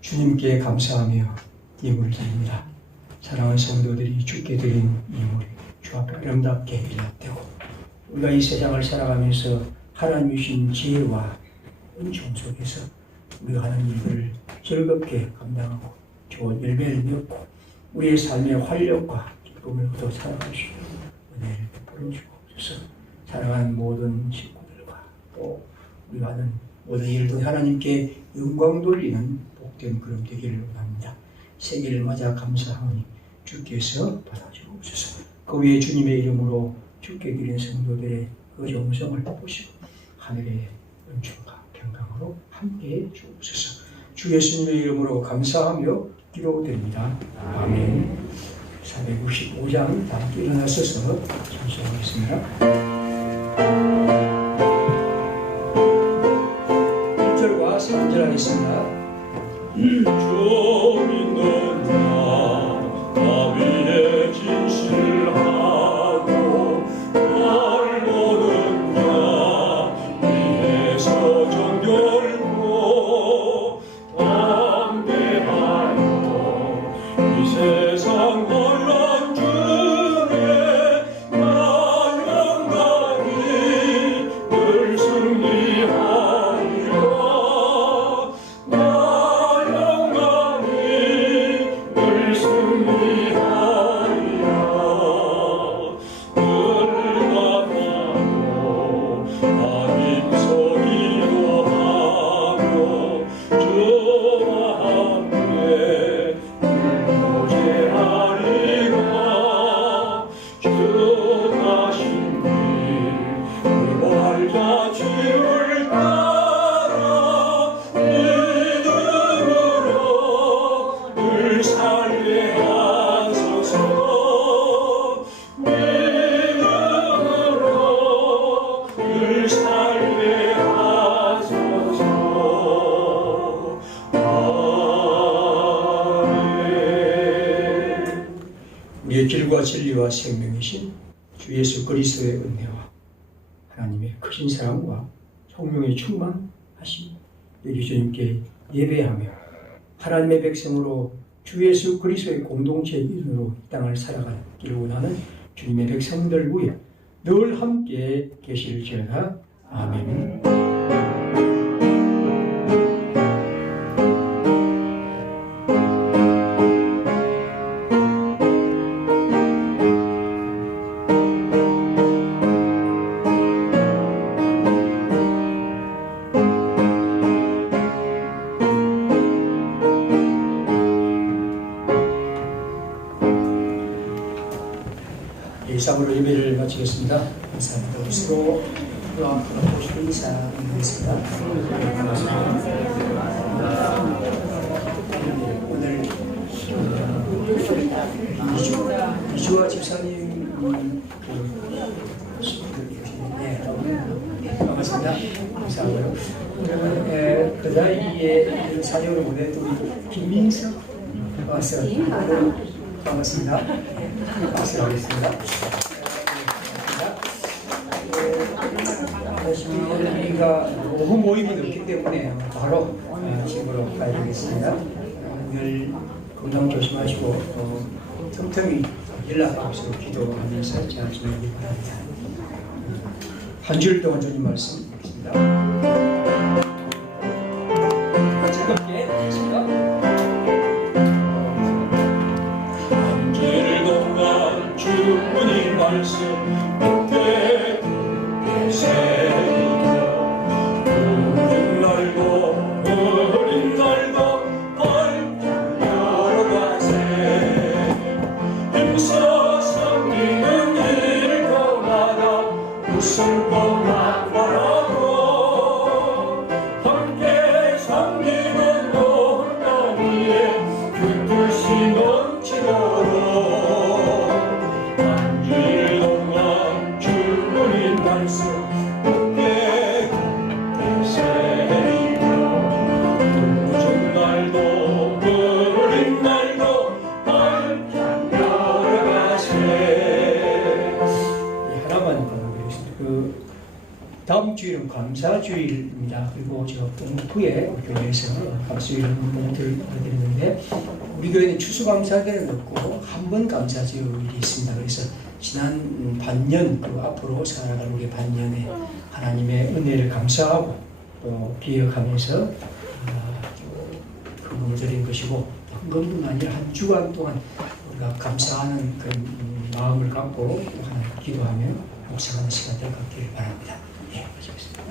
주님께 감사하며 예물을 드립니다. 사랑하는 성도들이 주께 드린 예물이 주 앞에 아름답게 일합되고 우리가 이 세상을 살아가면서 하나님 주신 지혜와 은총 속에서 우리가 하는 일들을 즐겁게 감당하고 좋은 열매를 맺고 우리의 삶의 활력과 기쁨을 얻어 살아갈 수 있는 은혜를 베풀어 주옵소서. 사랑하는 모든 식구들과 또 우리가 하는 모든 일도 하나님께 영광 돌리는 복된 그런 되기를 원합니다. 생일을 맞아 감사하니 주께서 받아주옵소서. 그 위에 주님의 이름으로 주께 드린 성도들의 그 정성을 보시고 하늘의 은총과 평강으로 함께해 주옵소서. 주 예수님의 이름으로 감사하며 기도드립니다. 아멘. 495장 다 함께 일어나셔서 찬송하겠습니다. 1절과 3절 하겠습니다. 주 믿는 자 나비의 진실하고 날 보는 자 위에서 정결고 담대하여 이 세상 혼란 중에 나 영광이 늘 승리하리라. 우리의 길과 진리와 생명이신 주 예수 그리스도의 은혜와 하나님의 크신 사랑과 성령의 충만하심 여기 주님께 예배하며 하나님의 백성으로 주 예수 그리스도의 공동체의 이름으로 이 땅을 살아가기를 원하는 주님의 백성들 위해 늘 함께 계실지어다. 아멘. 이상으로 예배를 마치겠습니다. 감사합니다. 우리 서로 앞으로 보시고 인사드리겠습니다. 오늘 이주와 집사님 반갑습니다. 감사하고요. 그 사이에 사정을 보내도 우리 김민석 와서 반갑습니다. 박수 하겠습니다. 우리가 오후 모임이 없기 때문에 바로 집으로 가야 되겠습니다. 늘 건강 조심하시고 틈틈이 연락 없이 기도하면서 잘 지내기 바랍니다. 한 줄 동안 주님 말씀 드리겠습니다. 즐겁게 하겠습니다. 주님 말씀 믿게 새기며 어린 날도 벌떡 열어가세 힘써 섬기는 일터마다 웃음꽃 맛보라고 함께 섬기는 온나니에 그 뜻이 넘치도록 다음 주일은 감사주일입니다. 그리고 저 동구에 교회에서 감사주일 운동을 드리는데 우리 교회는 추수감사절은 없고 한 번 감사주일이 있습니다. 그래서 지난 반년 그 앞으로 살아갈 우리 반년에 하나님의 은혜를 감사하고 또 기억하면서 헌금을 드린 것이고 헌금뿐만 아니라 한 주간 동안 우리가 감사하는 그 마음을 갖고 하나님 기도하며 묵상하는 시간을 갖기를 바랍니다. 예, 하시겠습니다.